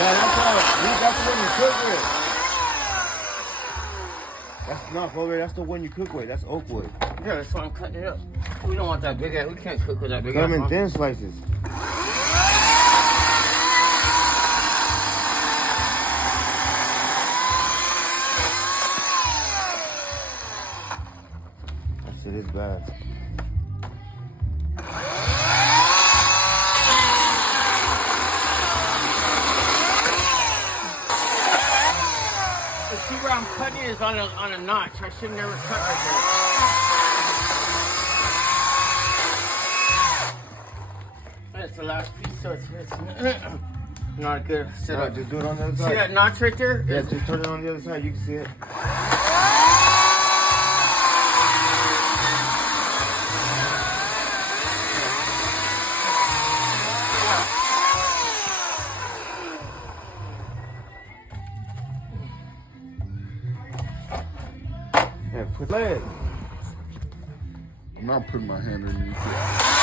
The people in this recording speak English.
That's the one you cook with. That's not over. That's the one you cook with. That's oak wood. Yeah, that's why I'm cutting it up. We don't want that big ass. We can't cook with that big ass. Cut them in thin slices. That's it. It's bad. See where I'm cutting is on a notch. I should never cut right there. That's the last piece, so it's not good. Right, just do it on the other side. See that notch right there? Yeah, just turn it on the other side. You can see it. Yeah, play it. I'm not putting my hand underneath it.